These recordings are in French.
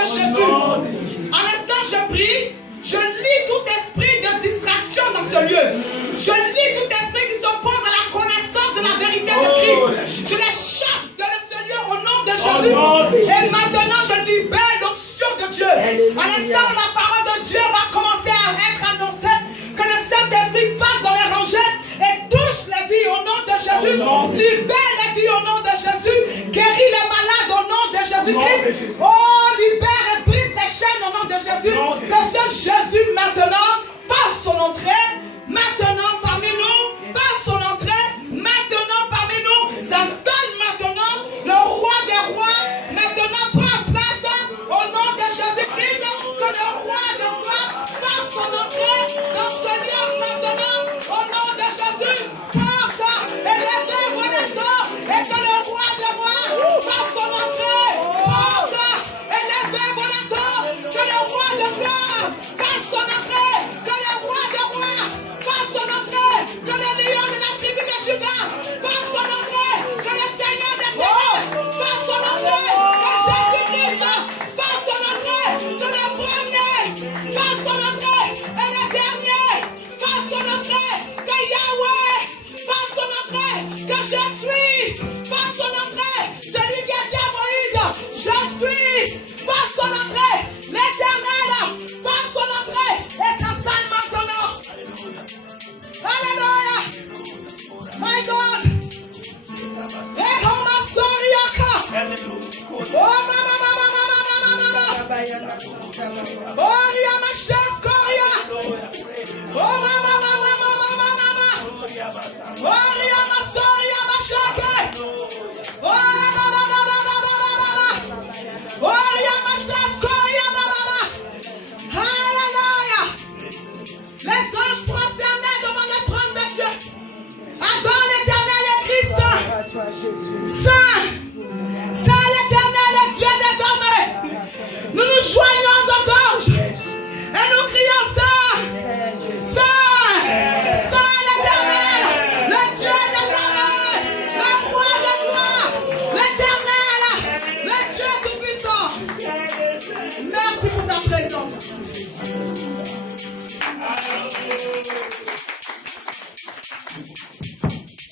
de Jésus. En instant, je prie, je lis tout esprit de distraction dans ce lieu. Je lis tout esprit qui s'oppose à la connaissance de la vérité de Christ. Je les chasse de ce lieu au nom de Jésus. Et maintenant, je libère l'onction de Dieu. À l'instant où la parole de Dieu va commencer à être annoncée, que le Saint-Esprit passe dans les rangées et touche les vies au nom de Jésus. Libère les vies au nom de Jésus. Guéris les malades au nom de Jésus-Christ. Oh, libère et brise les chaînes au nom de Jésus. Que ce Jésus maintenant fasse son entrée. Maintenant parmi nous. Fasse son entrée. Maintenant parmi nous. S'installe maintenant. Le roi des rois. Maintenant prend place au nom de Jésus-Christ. Que le roi des rois fasse son entrée dans ce lieu maintenant. Au nom de Jésus. Porte et lève-moi les sorts. Et que le roi des rois fasse son entrée. Porte et lève-moi les sorts. Que le roi de gloire fasse son entrée. Que le roi des rois fasse son entrée. Que le lion de la tribu de Judas fasse son entrée. Que le Seigneur des ténèbres fasse son entrée. Que Jésus-Christ fasse son entrée. Que le premier fasse son entrée. Et le dernier fasse son entrée. Que Yahweh fasse son entrée. Que je suis fasse son entrée. Celui qui a dit à Moïse, je suis fasse son entrée. L'Éternel fasse son entrée. Et s'installe maintenant. Alléluia. My God. Et on m'a sorti encore. Oh, mama. Oh, Ria, ma chaise, Coria. Oh, mama. Oh, Ria, ma soria, ma chake. Oh, mama. Oh, Ria, ma chaise, Coria, mama. Alléluia. Les anges prosternés devant le trône de Dieu. Adore l'Éternel et Christ. Saint l'Éternel est Dieu des armées. Nous nous joignons aux anges et nous crions Saint l'Éternel, le Dieu des armées, le roi de gloire, l'Éternel, le Dieu tout-puissant. Merci pour ta présence.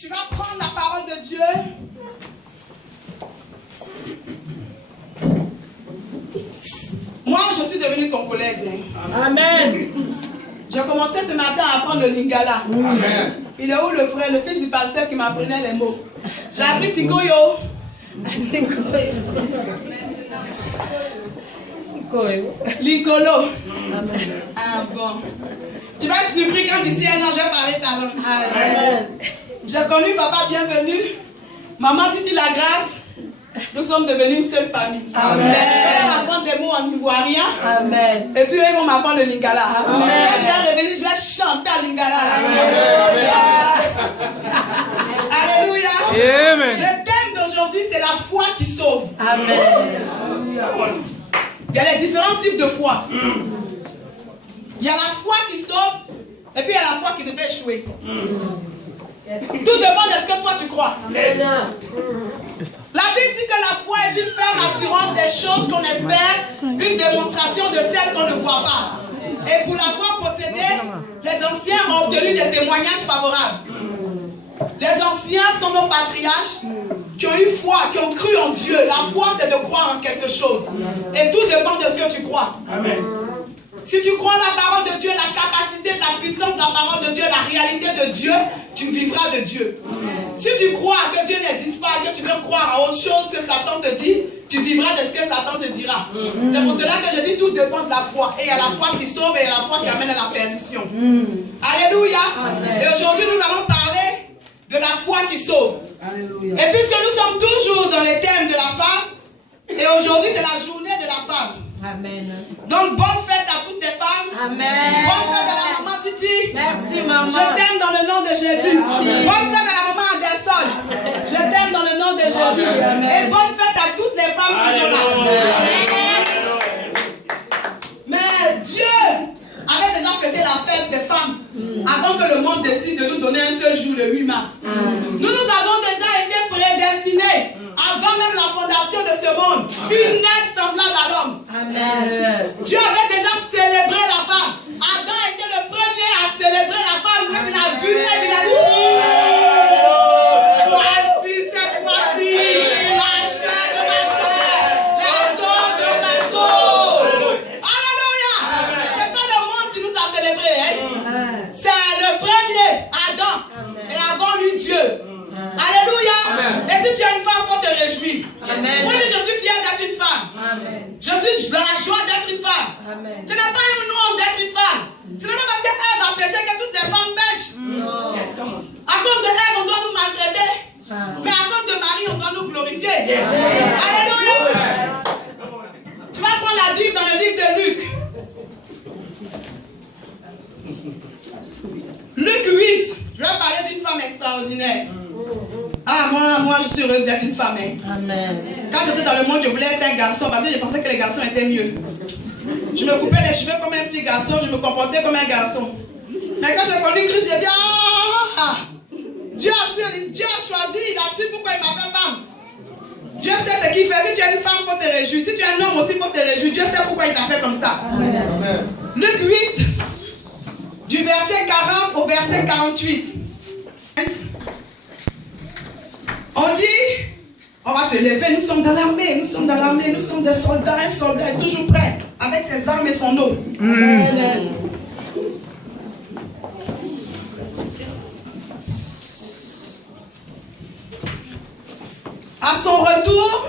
Tu vas prendre la parole de Dieu. Moi, je suis devenue congolaise. Amen. J'ai commencé ce matin à apprendre le lingala. Amen. Il est où le frère, le fils du pasteur qui m'apprenait les mots? J'ai appris Sikoyo. Likolo. Ah bon. Tu vas être surpris quand d'ici un an, je vais parler ta langue. Amen. J'ai connu papa bienvenue, maman Titi la grâce. Nous sommes devenus une seule famille. Amen. Je vais apprendre des mots en ivoirien. Amen. Et puis eux, ils vont m'apprendre le lingala. Amen. Quand je vais revenir, je vais chanter à lingala. Alléluia. Amen. Le thème d'aujourd'hui, c'est la foi qui sauve. Amen. Il y a les différents types de foi. Il y a la foi qui sauve, et puis il y a la foi qui te fait échouer. Tout dépend de ce que toi tu crois. La Bible dit que la foi est une ferme assurance des choses qu'on espère, une démonstration de celles qu'on ne voit pas. Et pour l'avoir possédée, les anciens ont obtenu des témoignages favorables. Les anciens sont nos patriarches qui ont eu foi, qui ont cru en Dieu. La foi, c'est de croire en quelque chose. Et tout dépend de ce que tu crois. Amen. Si tu crois la parole de Dieu, la capacité, la puissance de la parole de Dieu, la réalité de Dieu, tu vivras de Dieu. Amen. Si tu crois que Dieu n'existe pas, que tu veux croire à autre chose que Satan te dit, tu vivras de ce que Satan te dira. C'est pour cela que je dis tout dépend de la foi. Et il y a la foi qui sauve et il y a la foi qui amène à la perdition. Alléluia. Amen. Et aujourd'hui, nous allons parler de la foi qui sauve. Alléluia. Et puisque nous sommes toujours dans les thèmes de la femme, et aujourd'hui c'est la journée de la femme. Amen. Donc bonne fête à toutes les femmes. Amen. Bonne fête à la maman Titi. Merci maman. Je t'aime dans le nom de Jésus. Merci. Bonne fête à la maman Anderson. Je t'aime dans le nom de Jésus. Amen. Et bonne fête à toutes les femmes qui sont là. Amen. Mais Dieu avait déjà fêté la fête des femmes avant que le monde décide de nous donner un seul jour, le 8 mars. Nous avons déjà été prédestinés avant même la fondation fondation de ce monde, une aide semblable à l'homme. Dieu avait déjà célébré la femme. Adam était le premier à célébrer la femme. Quand il a vu l'Ève, il a dit voici cette fois-ci la chair de ma chair, les os de mes os. Alléluia. C'est pas le monde qui nous a célébrés. C'est le premier, Adam. Et avant lui, Dieu. Alléluia. Et si tu es une femme, faut te réjouir. Moi, je suis fière d'être une femme. Je suis dans la joie d'être une femme. Ce n'est pas une honte d'être une femme. Ce n'est pas parce qu'Ève a péché que toutes les femmes pêchent. À cause de Ève, on doit nous maltraiter. Mais à cause de Marie, on doit nous glorifier. Alléluia. Tu vas prendre la Bible dans le livre de Luc. Luc 8. Je vais parler d'une femme extraordinaire. Ah, moi, je suis heureuse d'être une femme. Quand j'étais dans le monde, je voulais être un garçon parce que je pensais que les garçons étaient mieux. Je me coupais les cheveux comme un petit garçon, je me comportais comme un garçon. Mais quand j'ai connu Christ, j'ai dit, Dieu a choisi, il a su pourquoi il m'a fait femme. Dieu sait ce qu'il fait. Si tu es une femme, il faut te réjouir. Si tu es un homme aussi, il faut te réjouir. Dieu sait pourquoi il t'a fait comme ça. Amen. Luc 8, du verset 40 au verset 48. On dit, on va se lever, nous sommes dans l'armée, nous sommes des soldats, un soldat est toujours prêt, avec ses armes et son eau. À son retour,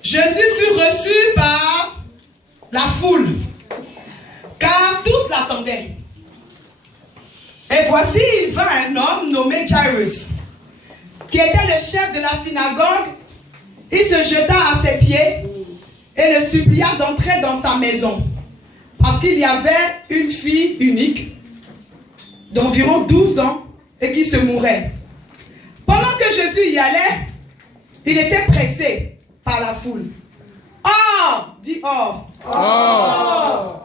Jésus fut reçu par la foule, car tous l'attendaient. Et voici, il vint un homme nommé Jairus, qui était le chef de la synagogue. Il se jeta à ses pieds et le supplia d'entrer dans sa maison, parce qu'il y avait une fille unique d'environ 12 ans et qui se mourait. Pendant que Jésus y allait, il était pressé par la foule. Or, dis or. Or.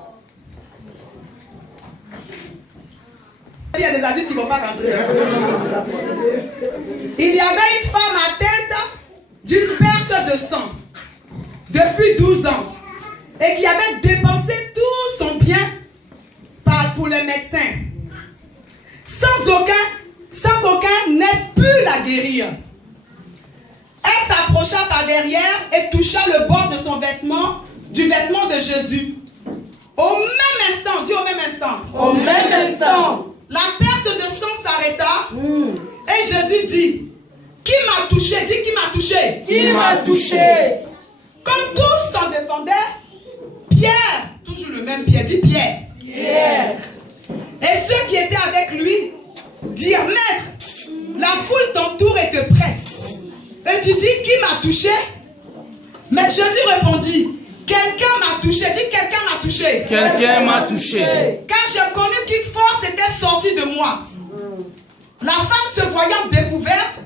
Il y a des adultes qui ne vont pas rentrer. Il y avait une femme atteinte d'une perte de sang depuis 12 ans et qui avait dépensé tout son bien pour les médecins sans qu'aucun n'ait pu la guérir. Elle s'approcha par derrière et toucha le bord de son vêtement, du vêtement de Jésus. Au même instant, dis au même instant. Au même instant. La perte de sang s'arrêta et Jésus dit, qui m'a touché? Dis qui m'a touché? Qui m'a touché? Comme tous s'en défendaient, Pierre, toujours le même Pierre, dis Pierre. Pierre. Et ceux qui étaient avec lui dirent, Maître, la foule t'entoure et te presse. Et tu dis, qui m'a touché? Mais Jésus répondit, quelqu'un m'a touché. Dis, quelqu'un m'a touché. Quelqu'un m'a touché. Car j'ai connu qu'une force était sortie de moi. La femme, se voyant découverte,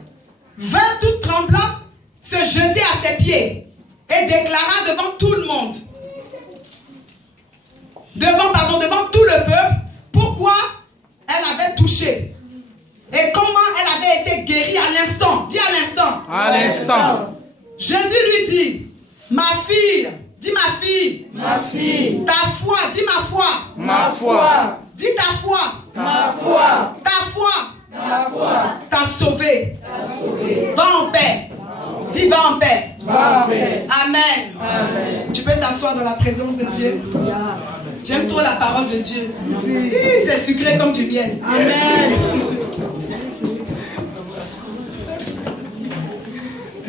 vint toute tremblante se jeter à ses pieds et déclara devant tout le monde, devant tout le peuple, pourquoi elle avait touché et comment elle avait été guérie à l'instant. Dis à l'instant. À l'instant. Jésus lui dit, ma fille, dis ma fille. Ma fille. Ta foi, dis ma foi. Ma foi. Dis ta foi. Ma foi. Ta foi. Ma foi. T'a sauvé. Va en paix. Dis va en paix. Va en paix. Amen. Amen. Tu peux t'asseoir dans la présence de Dieu. J'aime trop la parole de Dieu. C'est sucré comme du miel. Amen.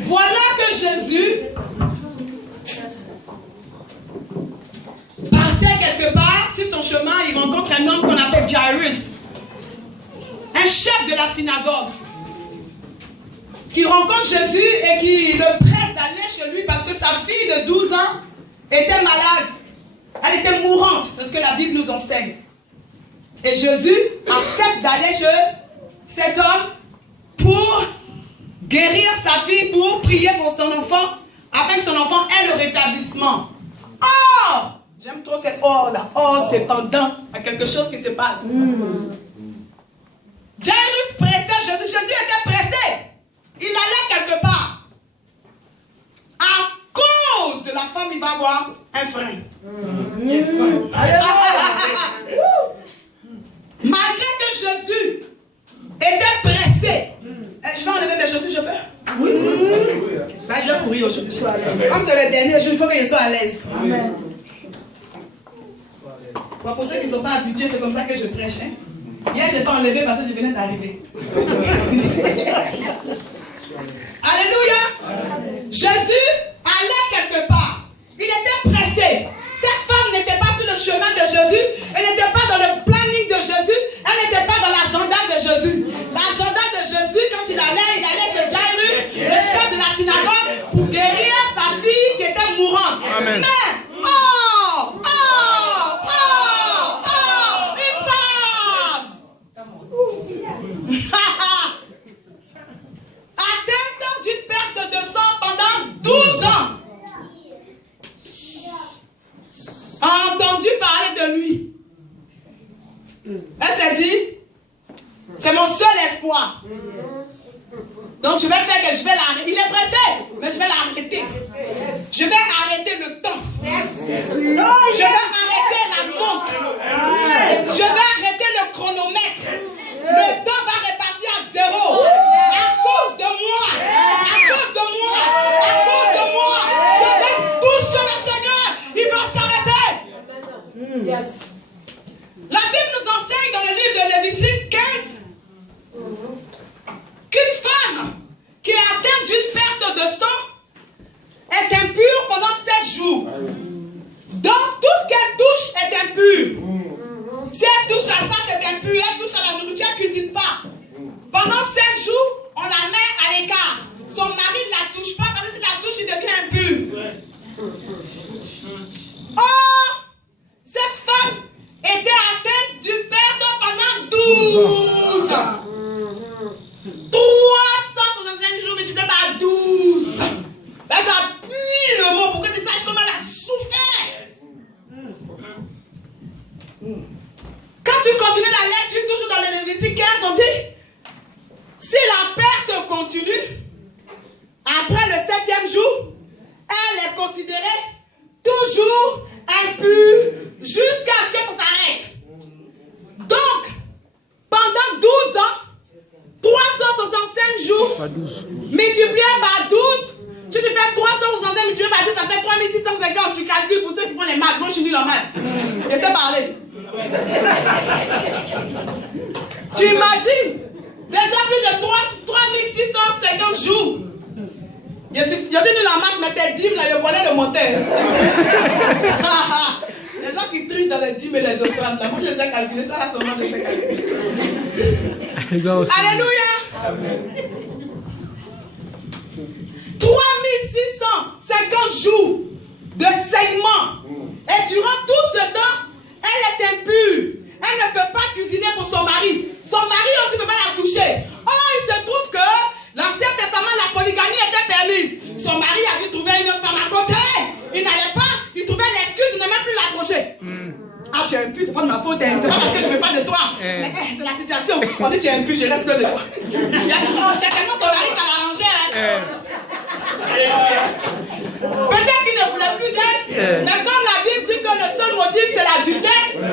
Voilà que Jésus partait quelque part sur son chemin. Il rencontre un homme qu'on appelle Jairus, un chef de la synagogue, qui rencontre Jésus et qui le presse d'aller chez lui parce que sa fille de 12 ans était malade. Elle était mourante. C'est ce que la Bible nous enseigne. Et Jésus accepte d'aller chez cet homme pour guérir sa fille, pour prier pour son enfant, afin que son enfant ait le rétablissement. Or, j'aime trop cet or là. Or, c'est pendant à quelque chose qui se passe. Jairus pressait Jésus. Jésus était pressé. Il allait quelque part. À un frein. Malgré que Jésus était pressé. Je vais enlever mes chaussures, je peux? Oui. Ben, je vais courir aujourd'hui. Comme c'est le dernier jour, il faut que je sois à l'aise. Amen. Bon, pour ceux qui ne sont pas habitués, c'est comme ça que je prêche. Hein? Hier, je n'ai pas enlevé parce que je venais d'arriver. Alléluia. Jésus allait quelque part. Il était pressé. Cette femme n'était pas sur le chemin de Jésus. Elle n'était pas dans le planning de Jésus. Elle n'était pas dans l'agenda de Jésus. L'agenda de Jésus, quand il allait chez Jairus, le chef de la synagogue, pour guérir sa fille qui était mourante. Amen. Mais, une femme atteinte d'une perte de sang pendant 12 ans. A entendu parler de lui. Elle s'est dit, c'est mon seul espoir. Donc je vais faire que je vais l'arrêter. Il est pressé, mais je vais l'arrêter. Je vais arrêter le temps. Je vais arrêter la montre. Je vais arrêter le chronomètre. Le temps va repartir à zéro. À cause de moi. À cause de moi. À cause de moi. Je vais toucher le Seigneur. Il va s'arrêter. Yes. La Bible nous enseigne dans le livre de Lévitique 15 qu'une femme qui est atteinte d'une perte de sang est impure pendant 7 jours. Donc tout ce qu'elle touche est impur. Si elle touche à ça, c'est impur. Elle touche à la nourriture, elle ne cuisine pas. Pendant 7 jours, on la met à l'écart. Son mari ne la touche pas parce que si la touche, il devient impur. Or, cette femme était atteinte d'une perte pendant 12 ans. 365 jours, mais tu ne peux pas 12. Là, j'appuie le mot pour que tu saches comment elle a souffert. Quand tu continues la lecture, toujours dans le Lévitique 15, on dit, si la perte continue, après le 7e jour, elle est considérée toujours impure jusqu'à ce que ça s'arrête. Donc, pendant 12 ans, 365 jours, multiplié par 12, si tu fais 365 multiplié par 10, ça fait 3650. Tu calcules pour ceux qui font les maths. Moi, je suis nul en maths. Je sais parler. Tu imagines déjà plus de 3650 jours. Je suis nul en maths, mais tes dîmes, là, je connais le monteur. Les gens qui trichent dans les dîmes et les offrandes, là, moi, je les ai calculés. Ça, là, seulement, je les ai calculés. Alléluia. Amen. 3650 jours de saignement. Et durant tout ce temps, elle est impure. Elle ne peut pas cuisiner pour son mari. Son mari aussi ne peut pas la toucher. Or, il se trouve que l'Ancien Testament, la polygamie était permise. Son mari a dû trouver une femme à côté. Il n'allait pas, il trouvait l'excuse de ne même plus l'approcher. Ah, tu es impur, c'est pas de ma faute. Hein. C'est pas parce que je ne veux pas de toi. Mais c'est la situation. On dit tu es impur, je reste loin de toi. Certainement, son mari, ça l'arrangeait. Hein. Peut-être qu'il ne voulait plus d'elle. Mais comme la Bible dit que le seul motif, c'est l'adultère, elle ne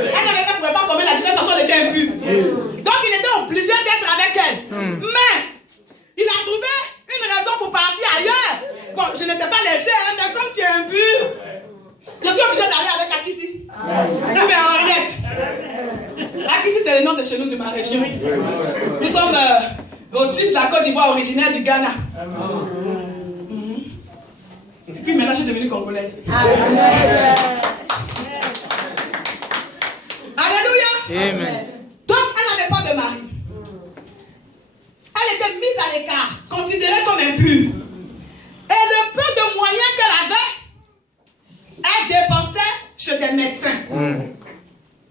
pouvait pas commettre l'adultère parce qu'elle était impure. Donc, il était obligé d'être avec elle. Mais, il a trouvé une raison pour partir ailleurs. Bon, je n'étais pas laissé, hein, mais comme tu es impur, je suis obligé d'aller avec Akissi. Ou bien Henriette. Akissi, c'est le nom de chez nous, de ma région. Nous sommes au sud de la Côte d'Ivoire, originaire du Ghana. Et puis maintenant, je suis devenue congolaise. Alléluia. Amen. Donc, elle n'avait pas de mari. Elle était mise à l'écart, considérée comme impure. Et le peu de moyens qu'elle avait, elle dépensait chez des médecins.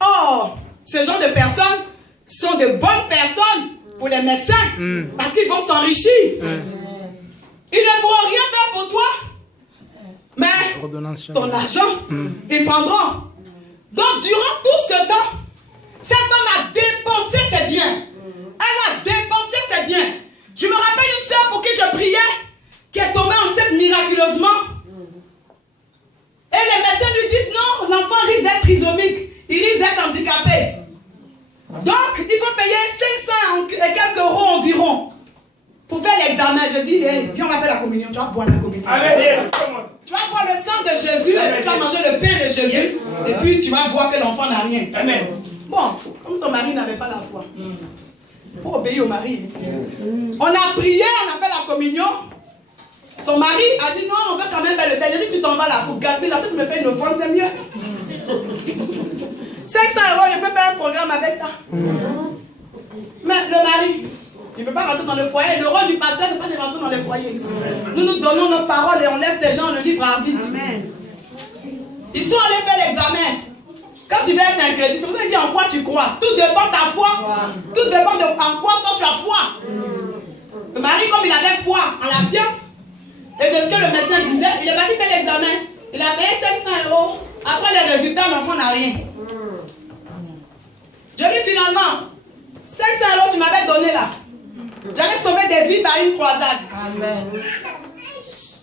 Or, ce genre de personnes sont de bonnes personnes pour les médecins parce qu'ils vont s'enrichir. Ils ne pourront rien faire pour toi, mais ton argent, ils prendront. Donc, durant tout ce temps, cette femme a dépensé ses biens. Elle a dépensé ses biens. Je me rappelle une soeur pour qui je priais, qui est tombée enceinte miraculeusement. Et les médecins lui examen. Je dis, hey, viens, on va faire la communion. Tu vas boire la communion. Amen. Yes. Come on. Tu vas boire le sang de Jésus, et puis tu vas manger le pain de Jésus. Yes. Et puis tu vas voir que l'enfant n'a rien. Amen. Bon, comme son mari n'avait pas la foi. Il faut obéir au mari. On a prié, on a fait la communion. Son mari a dit non, on veut quand même faire le tel. J'ai dit, tu t'en vas là pour gaspiller. Là, si tu me fais une offrande, c'est mieux. 500 €, je peux faire un programme avec ça. Mais le mari, il ne peut pas rentrer dans le foyer. Le rôle du pasteur, ce n'est pas de rentrer dans le foyer. Nous nous donnons notre parole et on laisse les gens le libre arbitre. Ils sont allés faire l'examen. Quand tu veux être incrédule, c'est pour ça qu'il dit en quoi tu crois. Tout dépend de ta foi. Tout dépend de en quoi toi tu as foi. Le mari, comme il avait foi en la science et de ce que le médecin disait, il est parti faire l'examen. Il a payé 500 €. Après les résultats, l'enfant n'a rien. Je dis finalement, 500 € tu m'avais donné là. J'allais sauver des vies par une croisade. Amen.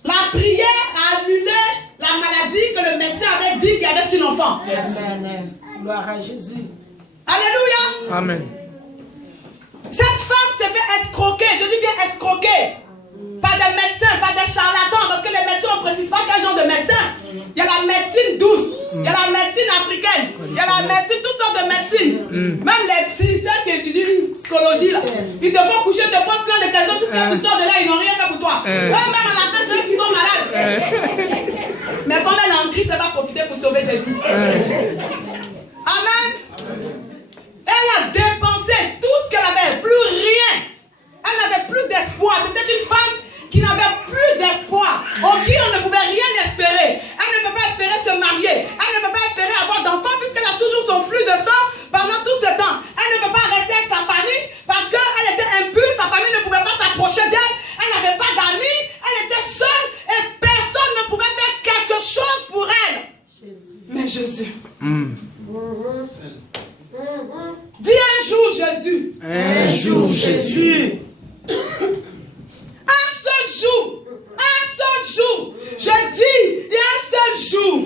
La prière a annulé la maladie que le médecin avait dit qu'il y avait sur l'enfant. Amen. Gloire à Jésus. Alléluia. Amen. Cette femme s'est fait escroquer, je dis bien escroquer, par des médecins, par des charlatans, parce que les médecins, on ne précise pas quel genre de médecin. Il y a la médecine douce, il y a la médecine africaine, il y a la médecine, toutes sortes de médecines. Même les psy, celles qui étudient psychologie, là, ils te font coucher, te posent plein de questions, jusqu'à ce que tu sors de là, ils n'ont rien fait pour toi. Eux-mêmes, à la fin, c'est eux qui sont malades. Mais comme elle est en Christ, elle va profiter pour sauver des vies. Amen. Elle a dépensé tout ce qu'elle avait, plus rien. Elle n'avait plus d'espoir. C'était une femme qui n'avait plus d'espoir, en qui on ne pouvait rien espérer. Elle ne peut pas espérer se marier. Elle ne peut pas espérer avoir d'enfants puisqu'elle a toujours son flux de sang pendant tout ce temps. Elle ne peut pas rester avec sa famille parce qu'elle était impure. Sa famille ne pouvait pas s'approcher d'elle. Elle n'avait pas d'amis. Elle était seule et personne ne pouvait faire quelque chose pour elle. Mais Jésus. Dis un jour Jésus. Un jour Jésus. Un seul jour. Un seul jour. Je dis, il y a un seul jour.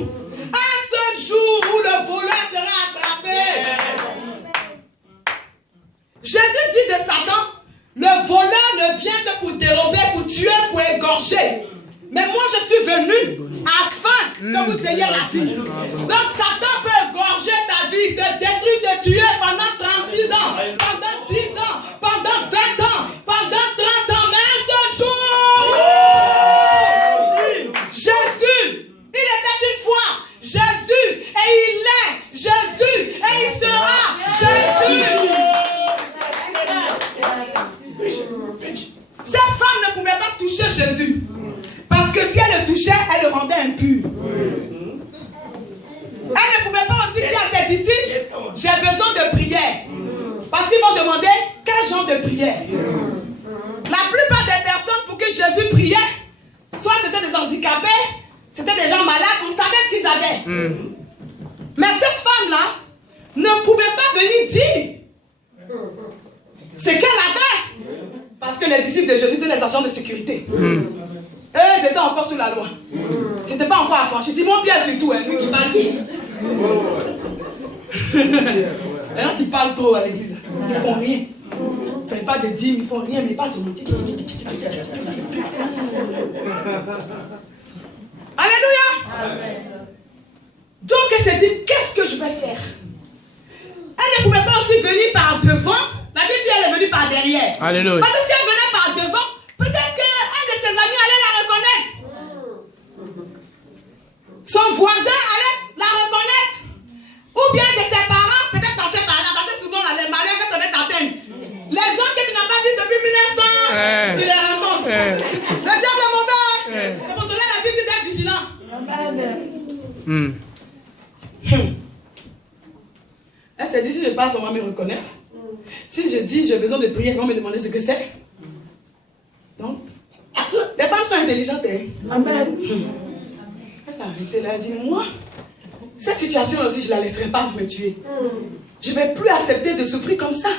Un seul jour où le voleur sera attrapé. Jésus dit de Satan, le voleur ne vient que pour dérober, pour tuer, pour égorger. Mais moi je suis venu afin que vous ayez la vie. Donc Satan peut égorger ta vie, te détruire, te tuer pendant 36 ans, pendant 10 ans, pendant 20 ans, pendant 30 ans, mais un seul jour. Jésus, il était une fois Jésus et il est Jésus et il sera Jésus. Cette femme ne pouvait pas toucher Jésus. Parce que si elle le touchait, elle le rendait impur. Elle ne pouvait pas aussi dire à ses disciples, j'ai besoin de prière. Parce qu'ils m'ont demandé, quel genre de prière? La plupart des personnes pour qui Jésus priait, soit c'était des handicapés, c'était des gens malades, on savait ce qu'ils avaient. Mais cette femme-là ne pouvait pas venir dire ce qu'elle avait. Parce que les disciples de Jésus, c'était les agents de sécurité. Eux, ils étaient encore sous la loi. C'était pas encore affranchi. Simon Pierre surtout, hein, lui qui parle trop. D'ailleurs, qui parlent trop à l'église. Ils font rien. Ils ne payent pas de dîmes, ils font rien, mais ils parlent sur le Alléluia. Donc elle s'est dit, qu'est-ce que je vais faire? Elle ne pouvait pas aussi venir par devant. La Bible dit elle est venue par derrière. Alléluia. Parce que si elle venait par devant, peut-être qu'un de ses amis allait la reconnaître. Son voisin allait la reconnaître. Ou bien de ses parents, peut-être passer par là. Parce que souvent, les malheurs que ça va t'atteindre. Les gens que tu n'as pas vus depuis 1900, tu les rencontres. Le diable est mauvais. C'est pour cela que la Bible dit d'être vigilant. Elle s'est dit, si je passe, on va me reconnaître. Si je dis, j'ai besoin de prier, ils vont me demander ce que c'est. Donc, les femmes sont intelligentes. Hein? Amen. Elle s'est arrêtée là, elle a dit, moi, cette situation aussi, je ne la laisserai pas me tuer. Je ne vais plus accepter de souffrir comme ça.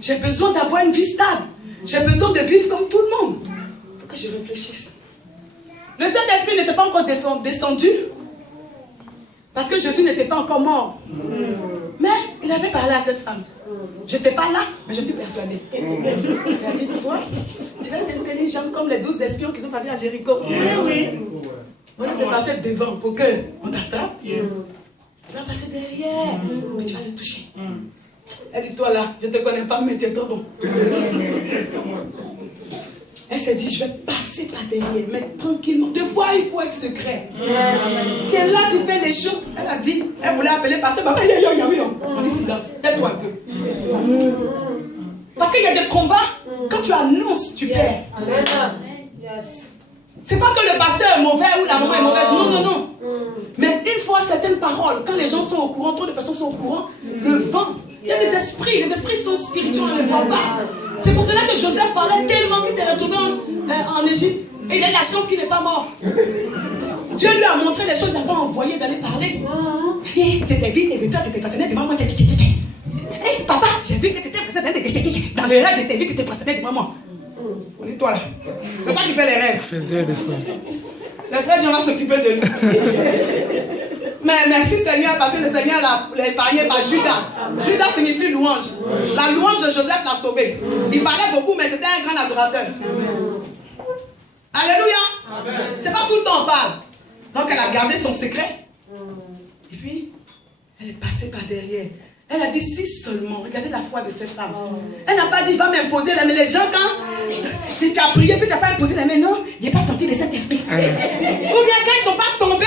J'ai besoin d'avoir une vie stable. J'ai besoin de vivre comme tout le monde. Il faut que je réfléchisse. Le Saint-Esprit n'était pas encore descendu. Parce que Jésus n'était pas encore mort. Mais il avait parlé à cette femme. Je n'étais pas là, mais je suis persuadée. Il a dit, toi, tu vas être intelligent. une jambe comme les 12 espions qui sont partis à Jéricho. Oui. On est passé devant pour qu'on t'attrape. Tu vas passer derrière, mais tu vas le toucher. Elle dit, toi là, je ne te connais pas, mais tu es trop bon. Elle s'est dit, je vais passer par derrière, mais tranquillement. Des fois, il faut être secret. Si elle là, tu fais les choses. Elle a dit, elle voulait appeler pasteur, papa, on dit silence, tais-toi un peu. Parce qu'il y a des combats, quand tu annonces, tu perds. C'est pas que le pasteur est mauvais ou la maman est mauvaise, non, non, non. Mais une fois certaines paroles, quand les gens sont au courant, trop de personnes sont au courant, le vent, il y a des esprits, les esprits sont spirituels, on ne les voit pas. C'est pour cela que Joseph parlait tellement qu'il s'est retrouvé en Égypte. Et il a eu la chance qu'il n'est pas mort. Dieu lui a montré des choses, il n'a pas envoyé d'aller parler. Et tu t'es vu tes étoiles, tu t'es passionné devant moi. Hé papa, j'ai vu que tu étais passionné dans le rêve, tu t'es vu que tu étais passionné devant moi. On est toi là. C'est toi qui fais les rêves. Faisais le son. Le frère Dieu va s'occuper de lui. Mais merci Seigneur, parce que le Seigneur l'a épargné par Judas. Judas signifie louange. La louange de Joseph l'a sauvé. Il parlait beaucoup, mais c'était un grand adorateur. Alléluia. C'est pas tout le temps on parle. Donc elle a gardé son secret. Et puis, elle est passée par derrière. Elle a dit si seulement, regardez la foi de cette femme. Elle n'a pas dit, va m'imposer les mains. Les gens, quand si tu as prié, puis tu n'as pas imposé les mains, non, il n'y a pas sorti de cet esprit. Ou bien quand ils ne sont pas tombés,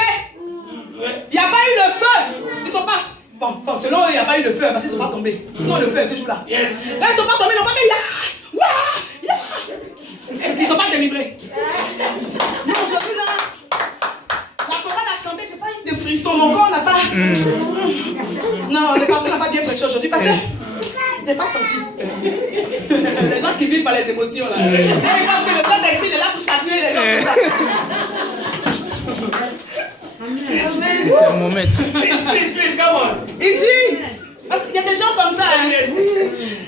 il n'y a pas eu le feu. Ils ne sont pas. Bon, selon eux, il n'y a pas eu le feu, parce qu'ils ne sont pas tombés. Sinon, le feu est toujours là. Yes. Là, ils ne sont pas tombés, ils n'ont pas dit, ils ne sont pas délivrés. Mais aujourd'hui, là, la chorale a chanté, je n'ai pas eu de frisson, mon corps n'a pas. Non, le pasteur n'a pas bien prêché aujourd'hui parce que je n'ai pas senti. Les gens qui vivent par les émotions là. Et ils pensent que le Saint-Esprit est là pour chatouiller les gens comme ça. Thermomètre. Il dit, parce qu'il y a des gens comme ça, hein,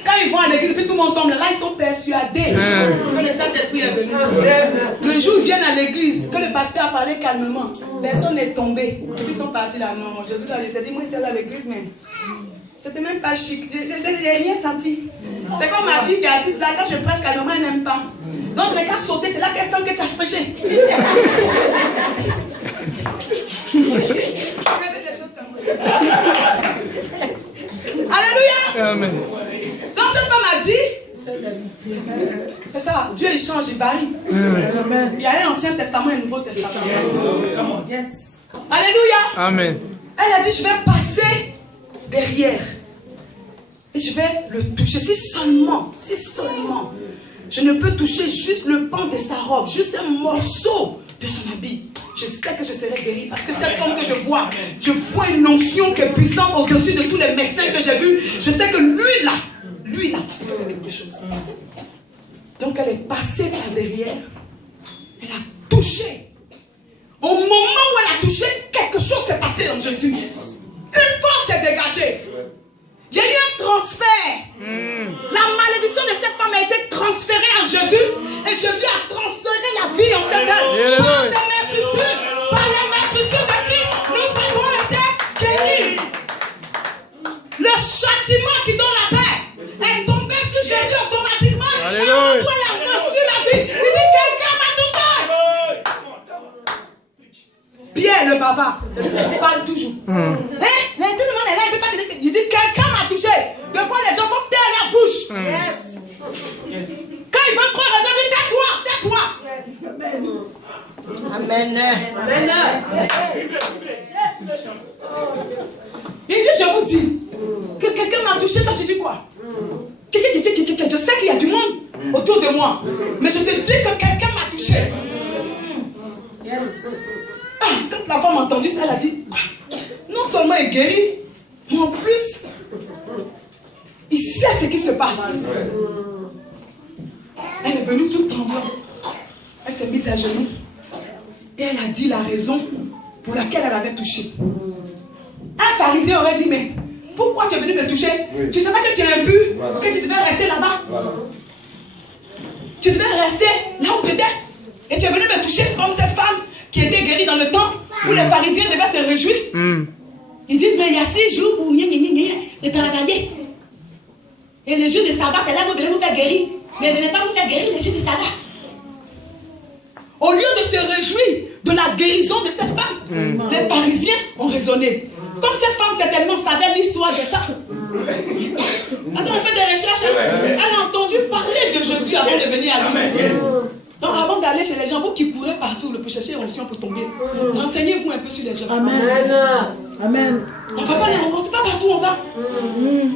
quand ils vont à l'église, puis tout le monde tombe là, ils sont persuadés que le Saint-Esprit est venu. Le jour où ils viennent à l'église, que le pasteur a parlé calmement, personne n'est tombé. Et puis ils sont partis là, non, aujourd'hui là, je t'ai dit, moi c'est à l'église, mais c'était même pas chic, j'ai rien senti. C'est comme ma fille qui est assise là, quand je prêche calmement, elle n'aime pas. Donc je n'ai qu'à sauter, c'est là qu'elle sent que tu as prêché. Alléluia. Amen. Donc cette femme a dit, c'est ça, Dieu il change, il varie. Il y a un Ancien Testament et un Nouveau Testament. Alléluia. Amen. Elle a dit, je vais passer derrière et je vais le toucher. Si seulement, je ne peux toucher juste le pan de sa robe, juste un morceau de son habit, je sais que je serai guéri. Parce que cette femme que je vois une onction qui est puissante au-dessus de tous les médecins que j'ai vus. Je sais que lui là, fait quelque chose. Donc elle est passée par derrière, elle a touché. Au moment où elle a touché, quelque chose s'est passé en Jésus. Une force s'est dégagée. Il y a eu un transfert. La malédiction de cette femme a été transférée à Jésus. Et Jésus a transféré la vie en cette âme. Par les maîtrissures, de Christ, nous avons été guéris. Le châtiment qui donne la paix est tombé sur Jésus automatiquement. Et en tout, elle a reçu la vie. Il dit, quelqu'un m'a touché. Pierre le bavard, il parle toujours. Tout le monde est là, il dit, quelqu'un m'a touché. Deux fois, les gens vont taire la bouche. Quand ils veulent trop raisonner, tais-toi. Amen. Il dit, je vous dis, que quelqu'un m'a touché, toi tu dis quoi? Je sais qu'il y a du monde autour de moi, mais je te dis que quelqu'un m'a touché. Quand la femme a entendu ça, elle a dit, non seulement il est guéri, mais en plus, il sait ce qui se passe. Elle est venue toute tremblante. Elle s'est mise à genoux. Et elle a dit la raison pour laquelle elle avait touché. Un pharisien aurait dit, mais pourquoi tu es venu me toucher? Tu ne sais pas que tu es impur, que tu devais rester là-bas. Tu devais rester là où tu étais. Et tu es venu me toucher comme cette femme qui était guérie dans le temple, où les pharisiens devaient se réjouir. Ils disent, mais il y a 6 jours pour le travailler. Et le jour de sabbat, c'est là que vous devez vous faire guérir. Ne venez pas vous faire guérir le jour du sabbat. Au lieu de se réjouir de la guérison de cette femme, les Parisiens ont raisonné. Comme cette femme certainement savait l'histoire de ça. Parce qu'on fait des recherches, elle a entendu parler de Jésus avant de venir à lui. Donc avant d'aller chez les gens, vous qui courez partout pour chercher l'onction pour tomber, renseignez-vous un peu sur les gens. Amen. Amen. On ne va pas les rencontrer, c'est pas partout on va.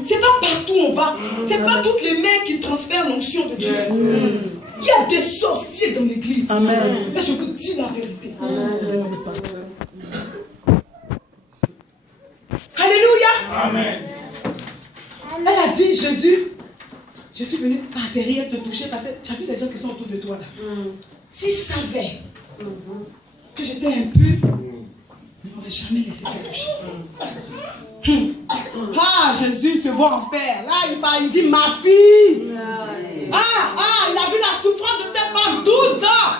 C'est pas partout on va. C'est pas toutes les mains qui transfèrent l'onction de Dieu. Il y a des sorciers dans l'église. Amen. Mais je vous dis la vérité. Amen. Alléluia. Amen. Elle a dit, Jésus, je suis venu par derrière te toucher parce que tu as vu les gens qui sont autour de toi là. Si je savais que j'étais impur, je n'aurais jamais laissé te toucher. Ah, Jésus se voit en père. Là, il parle, il dit, ma fille. Il a vu la souffrance de cette femme, 12 ans.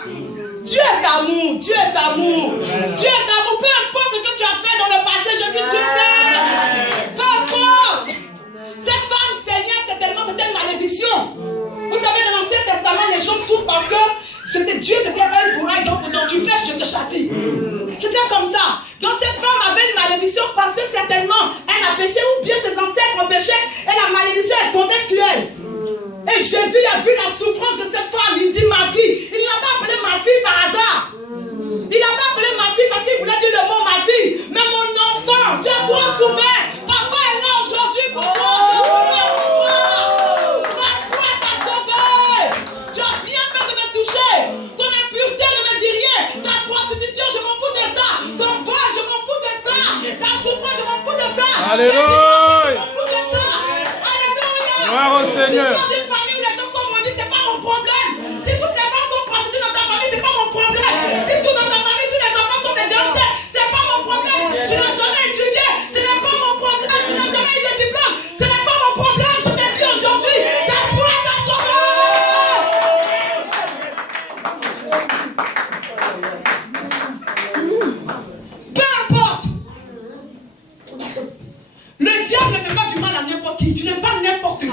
Dieu est amour, Dieu est amour. Dieu est amour, peu importe ce que tu as fait dans le passé, je dis Dieu t'aime. Peu importe. Cette femme saignait certainement, c'était une malédiction. Vous savez, dans l'Ancien Testament, les gens souffrent parce que c'était Dieu, c'était œil pour œil, donc quand tu pêches, je te châtie. C'était comme ça. Donc cette femme avait une malédiction parce que certainement, elle a péché ou bien ses ancêtres ont péché et la malédiction est tombée sur elle. Et Jésus a vu la souffrance de cette femme. Il dit ma fille. Il ne l'a pas appelée ma fille par hasard. Il n'a pas appelé ma fille parce qu'il voulait dire le mot ma fille. Mais mon enfant, tu as trop souffert. Papa est là aujourd'hui pour toi. Ma foi t'a sauvé. Tu as bien fait de me toucher. Ton impureté ne me dit rien. Ta prostitution, je m'en fous de ça. Ton vol, je m'en fous de ça. Ta souffrance, je m'en fous de ça. Alléluia. Je m'en fous de ça. Alléluia. Gloire au Seigneur. Si toutes les femmes sont prostituées dans ta famille, c'est pas mon problème. Si tout dans ta famille, tous les enfants sont des gangsters, c'est pas mon problème. Tu n'as jamais étudié, ce n'est pas mon problème. Tu n'as jamais eu de diplôme, ce n'est pas mon problème. Je te dis aujourd'hui, ta foi t'a sauvé. Peu importe. Le diable ne fait pas du mal à n'importe qui. Tu n'es pas n'importe qui.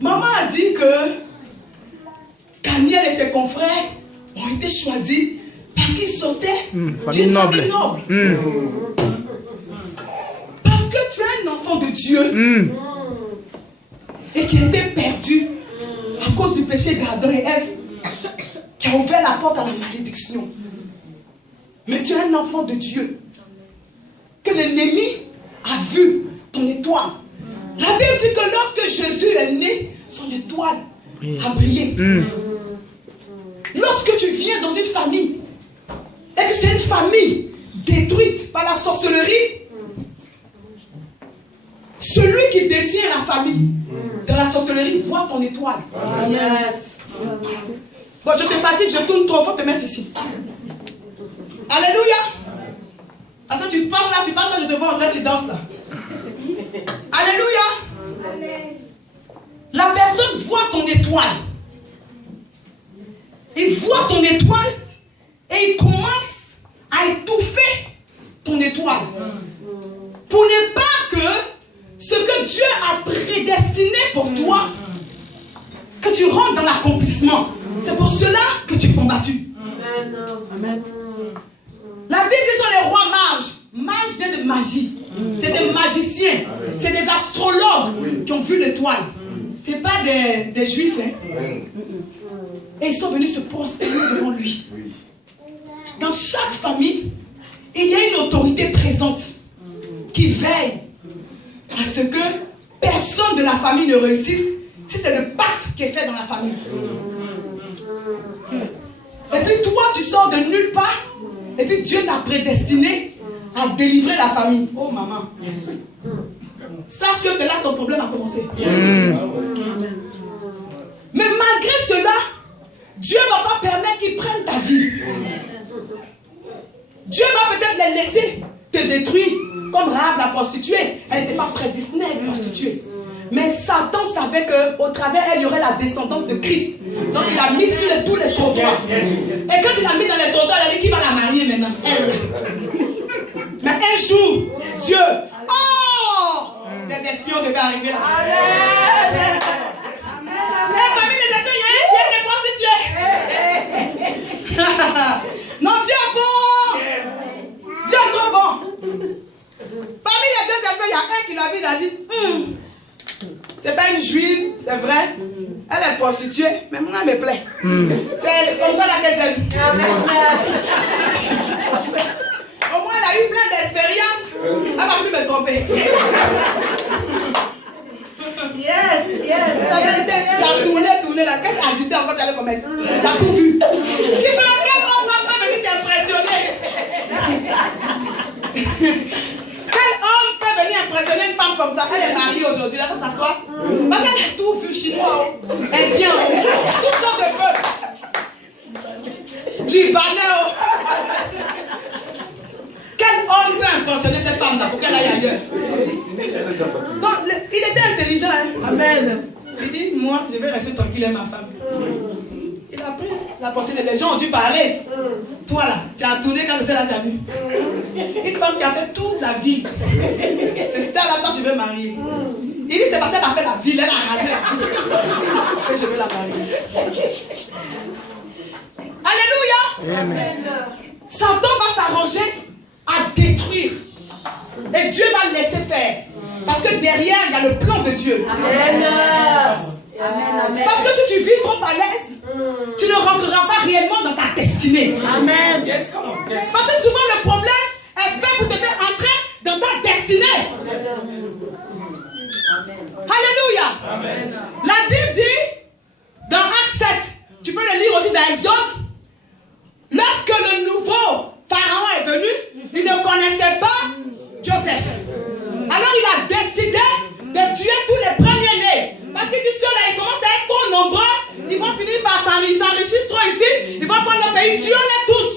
Maman a dit que Daniel et ses confrères ont été choisis parce qu'ils sortaient d'une famille noble. Parce que tu es un enfant de Dieu et qui était perdu à cause du péché d'Adam et Ève qui a ouvert la porte à la malédiction. Mais tu es un enfant de Dieu que l'ennemi a vu ton étoile. La Bible dit que lorsque Jésus est né, son étoile a brillé. Lorsque tu viens dans une famille et que c'est une famille détruite par la sorcellerie, celui qui détient la famille de la sorcellerie voit ton étoile. Bon, je te fatigue, je tourne trop, il faut te mettre ici. Alléluia. Parce que tu passes là, je te vois en vrai, tu danses là. Alléluia. Amen. La personne voit ton étoile. Il voit ton étoile et il commence à étouffer ton étoile. Pour ne pas que ce que Dieu a prédestiné pour toi, que tu rentres dans l'accomplissement. C'est pour cela que tu es combattu. Amen. La Bible dit sur les rois mages. Mages vient de magie. C'est des magiciens. C'est des astrologues qui ont vu l'étoile. Ce n'est pas des juifs. Et ils sont venus se prosterner devant lui. Dans chaque famille, il y a une autorité présente qui veille à ce que personne de la famille ne réussisse si c'est le pacte qui est fait dans la famille. Et puis toi, tu sors de nulle part et puis Dieu t'a prédestiné à délivrer la famille. Oh maman. Sache que c'est là que ton problème a commencé. Mais malgré cela, Dieu ne va pas permettre qu'ils prennent ta vie. Dieu va peut-être les laisser te détruire. Comme Rahab la prostituée. Elle n'était pas prédestinée à être prostituée. Mais Satan savait qu'au travers elle, il y aurait la descendance de Christ. Donc il a mis sur tous les trottoirs. Et quand il a mis dans les trottoirs, il a dit qu'il va la marier maintenant. Elle. Mais un jour, Dieu, des espions devaient arriver là. Amen. Parmi les espions, il y a des prostituées. Elle est prostituée, mais moi, elle me plaît. C'est comme ça là que j'aime. Au moins, elle a eu plein d'expériences. Elle va plus me tromper. Yes. Tu as tourné là. Qu'est-ce que tu as ajouté encore, tu allais commettre? Tu as tout vu. Tu veux quel homme va venir t'impressionner? Quel homme peut venir impressionner une femme comme ça? Elle est mariée aujourd'hui, elle va s'asseoir. Parce qu'elle a tout vu, chinois, indien, toutes sortes de peuples. Libanais. Quel homme peut impressionner cette femme-là pour qu'elle aille ailleurs? Non, il était intelligent. Hein? Amen. Il dit, moi, je vais rester tranquille avec ma femme. Il a pris la possibilité. Les gens ont dû parler. Toi là, tu as tourné quand c'est là tu as vu. Une femme qui a fait toute la vie. C'est ça là quand tu veux marier. Il dit, c'est parce qu'elle a fait la ville, elle a rasé la ville. Et je veux la marier. Alléluia. Amen. Satan va s'arranger à détruire. Et Dieu va le laisser faire. Parce que derrière, il y a le plan de Dieu. Amen. Parce que si tu vis trop à l'aise, tu ne rentreras pas réellement dans ta destinée. Amen. Parce que souvent le problème est fait pour te faire entrer dans ta destinée. Alléluia. Amen. La Bible dit dans Acte 7, tu peux le lire aussi dans Exode, lorsque le nouveau Pharaon est venu, il ne connaissait pas Joseph. Alors il a décidé de tuer tous les premiers-nés. Parce qu'il dit ceux-là, ils commencent à être trop nombreux, ils vont finir par s'enrichir trop ici, ils vont prendre le pays, tuons-les tous.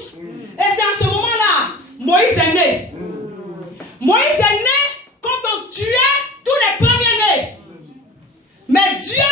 Et c'est à ce moment-là, Moïse est né. Moïse est né quand on tuait tous les premiers-nés. Mais Dieu